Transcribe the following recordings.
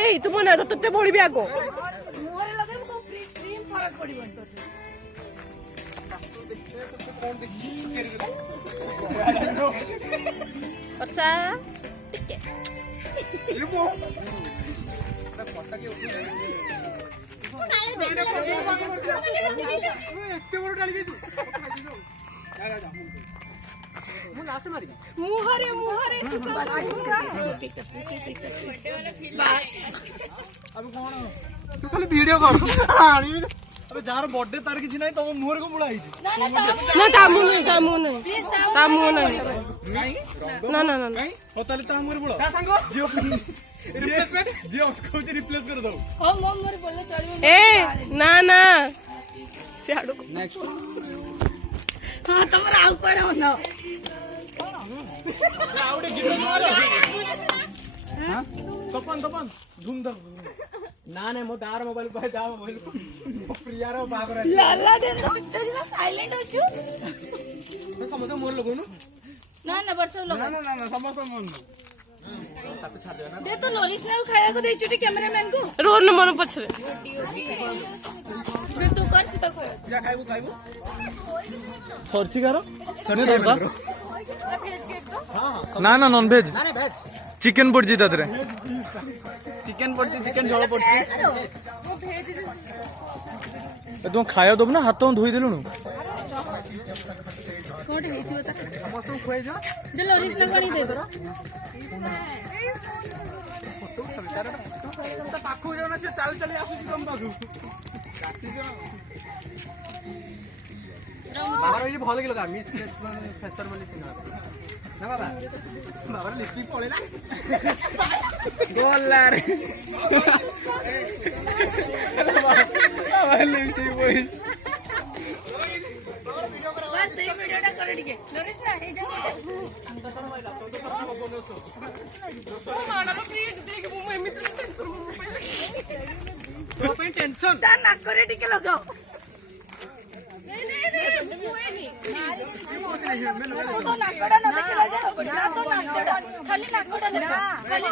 এই তোমার না তোতে পড়িবি আগো মুহরে লগাইব তো ক্রিম ফরক পড়িবনি তো ବର୍ଷା ଟିକେ ମୁହରେ ମୁହରେ ତୁ ଖାଲି ଭିଡିଓ କର ଆଣିବି अबे जार बर्थडे तार किछि नाही तम मुहर को मुळा आइछि ना ता मुंह नहीं ता मुंह नहीं ता मुंह नहीं नाही ना ना ना नाही हो ताले ता मुहर बुळा ता सांग जिओ रिप्लेसमेंट जिओ कोची रिप्लेस कर दो हो मोर बोले चलियो ए ना ना सियाडो नेक्स्ट हां तमरा आउ कोडे बनाओ आउडे गीत मारो हां तपन तपन धूम धम ना ने मो तार मोबाइल पे दा मोबाइल मो प्रियार बागर लाला दे ना साइलेंट होछु तो समझ मोर लगोनु ना ना वर्ष लगा ना ना ना समस्त मन दे तो लोलिस ने खाया को दे चुटी कैमरामैन को रोन मन पछरे दे तू कर सीता को या खाइबो खाइबो सर्ची करो सने देबा हां ना ना नॉन वेज ना ना veg chicken Panaji तादरे chicken Panaji chicken झोल पड़जी वो भेज दे तुम खाया दब ना हाथ तो धोई देलुनु कोड हेतियो ता समस्त खोय जा दे लोलिस ने गणी दे तो पाखु जाओ ना से चाल चली आसुची तुम पाखु बाबार ये भल गेल का मिस फेस्टर बोली ना बाबा बाबार लिपस्टिक पळे ना गोला रे बाबार लिपस्टिक बोई बस सही वीडियोटा करे ठीक है लोलिस ना हे जा मानालो प्लीज देख मु एमित तो पे टेंशन ता ना करे ठीक लगाओ तो नाकोड़ा ना देखला जा ना तो नाकोड़ा खाली नाकोड़ा देखो खाली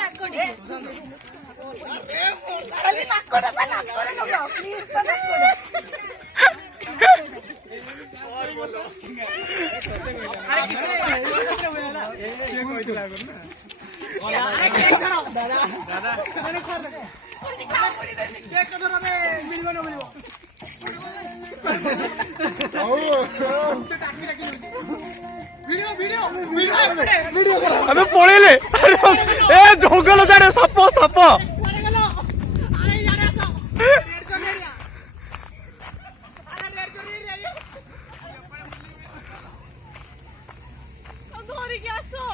नाकोड़ा खाली नाकोड़ा बा नाकोड़ा लगाओ प्लीज बा नाकोड़ा और बोलो अरे किसने ये कोई दिला कर ना दादा दादा मैंने खा लगा केक कदर रे मिलबो ना मिलबो वीडियो वीडियो वीडियो अबे पळेले ए जंगल साडे साप साप पळे गेलो अरे यार असो रेड तो नेरिया अरे रेड तो नेरिया ओ धोरी के आसो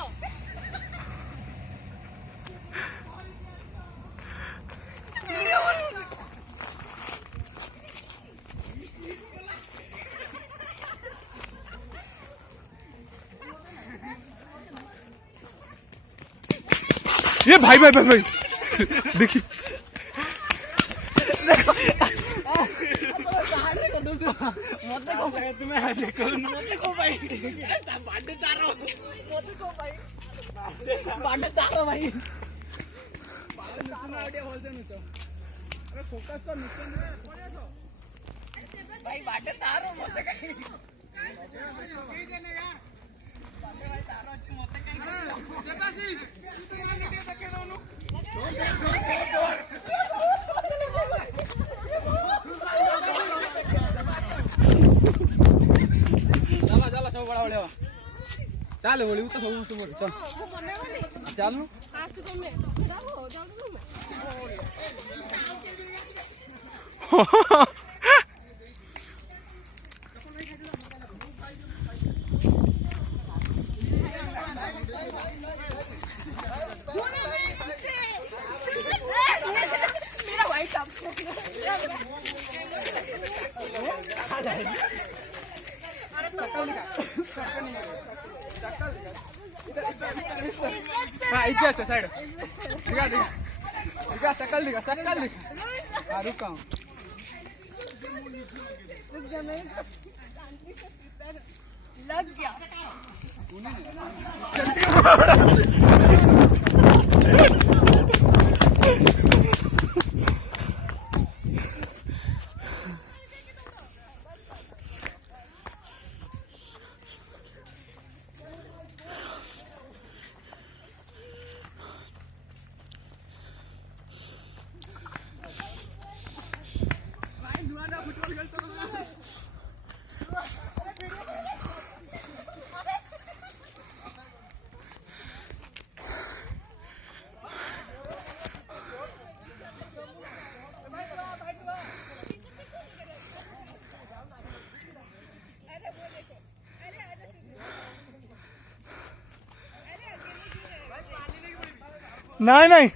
ये भाई भाई भाई भाई देखी मत को भाई तुम्हें देखो मत को भाई बांडे तारो मत को भाई बांडे तारो भाई अरे फोकस कर नुकसान भाई बाटे तारो मत कहीं यार भाई तारो अच्छी मत कहीं देवाशीष तू तो वीडियो देखे दोनों चला चला सब बड़ा बड़ा चल बोली तो सब सब चल चल फास्ट तुम में जाओ जाओ तुम में मेरा भाई साहब हाँ इच्छा अच्छा साइड दिखा दिखा दिखा सकल दिखा हाँ रुका हूँ लग गया जल्दी ନାଇଁ ନାଇଁ